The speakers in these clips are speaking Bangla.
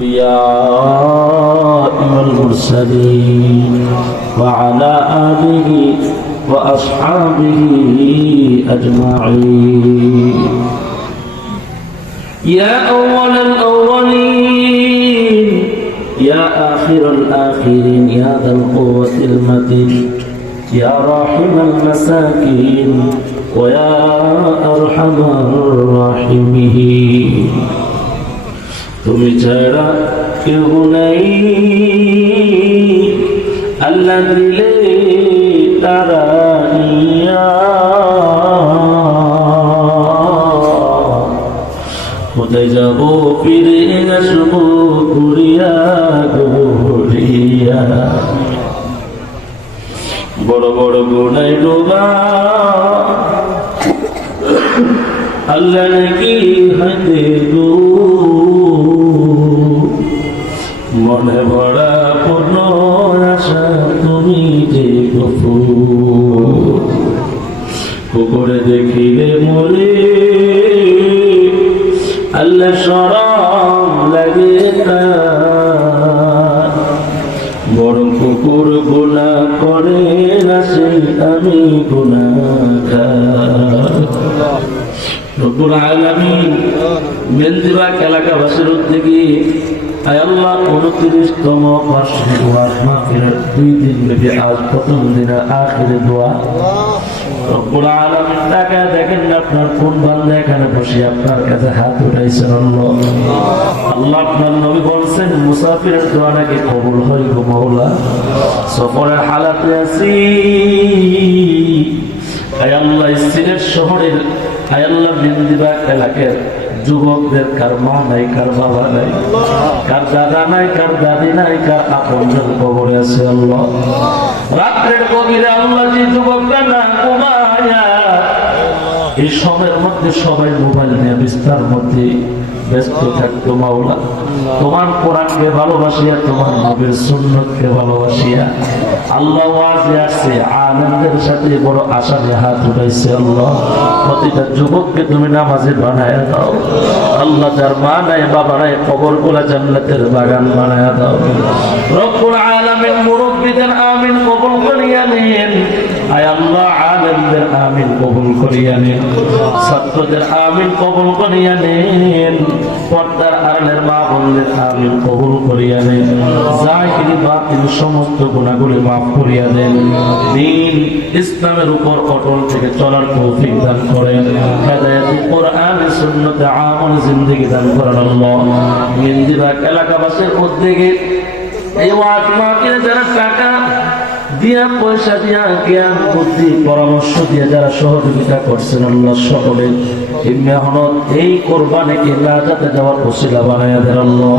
الأنبياء والمرسلين وعلى آله وأصحابه أجمعين. يا أول الأولين يا آخر الآخرين يا ذا القوة المتين يا راحم المساكين ويا أرحم الراحمين. তুমি ছাড়া কেউ নেই, আল্লাহ দিলে তারা কোথায় যাব ফিরে আসবো ঘুরিয়া ঘুরিয়া, বড় বড় গুনায় ডোবা আল্লাহ নাকি হাতে গো, মনে ভরা পূর্ণ আশা তুমি যে পুকুরে দেখিলে মরে আল্লাহ শরম লাগে না, বরং কুকুর গুনাহ করে না সেই আমি গুনাহগার। রব্বুল আলামিন মেন্দিবাগ এলাকাবাসীর উদ্যোগে আয় আল্লাহ 29তম বার্ষিক ওয়াজ মাহফিলের 2 দিন ব্যাপী আজ প্রথম দিনের আখিরে দোয়া। রব্বুল আলামিন তাকায় দেখেন আপনার কোন বান্দা এখানে বসে আপনার কাছে হাত উঠাইছেন। আল্লাহ আপনার নবী বলছেন মুসাফিরের দোয়া নাকি কবুল হয় গো মাওলা। সফরের হালাতে আছি আয় আল্লাহ সিলেট শহরের আয় আল্লাহ মেন্দিবাগ এলাকার যুবকদের কার মা নাই, কার বাবা নাই, কার দাদা নাই, কার দাদি নাই, কার আপনজন কবরে আছে। আল্লাহ রাত্রের গভীরে আল্লাহ যে যুবকরা না ঘুমায়া এই সময়ের মধ্যে সবাই মোবাইল নিয়ে বিস্তার মধ্যে ব্যস্ত থাকতো মাওলা, তোমার কোরআনকে ভালোবাসিয়া তোমার নবীর সুন্নতকে ভালোবাসিয়া আল্লাহ ওয়াজে আসছে আলেমদের সাথে বড় আশা নিয়ে হাত উঠাইছে। আল্লাহ প্রতিটা যুবককে তুমি নামাজে বানায়া দাও আল্লাহ, যার মা নাই বাবা নাই কবরগুলা জান্নাতের বাগান বানায়া দাও। রব্বুল আলামিন মুরব্বিদের আমিন কবুল করিয়া নিন, আয় আল্লাহ আলেমদের আমিন কবুল করিয়া নিন, ছাত্রদের আমিন কবুল করিয়া নিন, পর্দার আড়ালের মা বোনদের আমিন কবুল করিয়া নেন, জাহিরি বাতিল সমস্ত গুনাহগুলি মাফ করিয়া দেন, দ্বীন ইসলামের উপর অটল থেকে চলার তৌফিক দান করেন, হেদায়েতে কোরআন সুন্নতে আমল জিন্দেগি দান করেন। আল্লাহ মেন্দিবাগ এলাকাবাসীর উদ্যোগে এই ওয়াজ মাহফিলে যারা টাকা দিয়া পয়সা দিয়া জ্ঞান বুদ্ধি পরামর্শ দিয়ে যারা সহযোগিতা করছেন আল্লাহ সকলের এই মেহনত এই কোরবানিকে নাজাতে যাওয়ার ওসিলা বানায়া দেন। আল্লাহ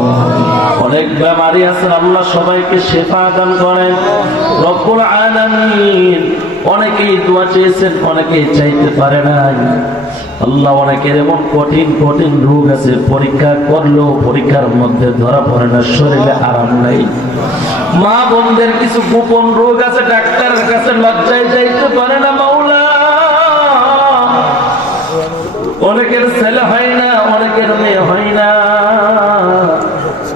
অনেক বেমারি আছে আল্লাহ সবাইকে শিফা দান করেন। রব্বুল আলামিন অনেকেই দোয়া চেয়েছেন অনেকেই চাইতে পারে নাই আল্লাহ, অনেকের এমন কঠিন কঠিন রোগ আছে পরীক্ষা করলেও পরীক্ষার মধ্যে ধরা পড়ে না, শরীরে আরাম নাই। মা বোনদের কিছু গোপন রোগ আছে ডাক্তারের কাছে লজ্জায় যাইতে পারে না মাওলা, অনেকের ছেলে হয় না, অনেকের মেয়ে হয় না।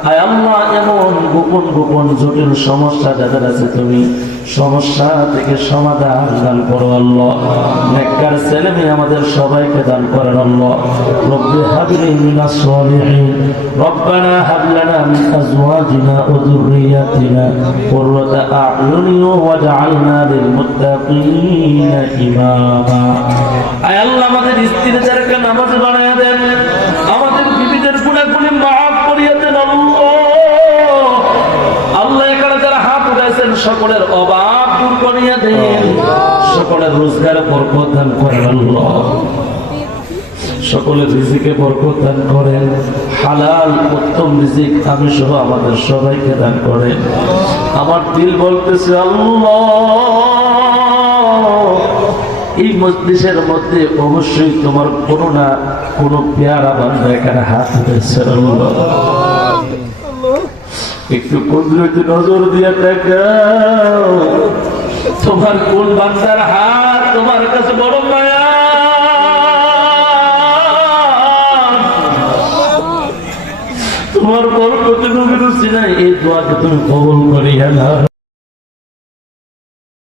আয় আল্লাহ এমন গোপন গোপন জটিল সমস্যা যাদের আছে তুমি সমস্যা থেকে সমাধান দান করো আল্লাহ, নেককার ছেলে মেয়ে আমাদের সবাইকে দান করেন আল্লাহ। রব্বি হাবলি মিনাস সালিহিন রব্বানা হাব লানা মিন আজওয়াজিনা ওয়া যুররিয়াতিনা কুররাতা আ'য়ুনিন ওয়াজআলনা লিল মুত্তাকিনা ইমামা। আয় আল্লাহ আমাদের স্ত্রীদেরকে নামাজ বানায়া দেন, আমাদের বিবিদের গুনাহগুলি মাফ করিয়া দেন আল্লাহ। এখানে যারা হাত উঠাইছেন সকলের অভাব দূর করিয়া দেন, সকলের রোজগারে বরকত দান করেন আল্লাহ, সকলের রিজিকে বরকত দান করেন, হালাল উত্তম রিজিক আমি সহ আমাদের সবাইকে দান করেন। আমার দিল বলতেছে আল্লাহ এই মজলিসের মধ্যে অবশ্যই তোমার কোনো না কোনো পেয়ারা বান্দা এখানে হাত উঠেছে আল্লাহ, একটু কুদরতি নজর দিয়ে দেখাও তোমার কোন বান্দার হাত তোমার কাছে বড় মায়া, তোমার বরকত নবীর উসিলায় এই দোয়াকে তুমি কবুল করিয়া নাও।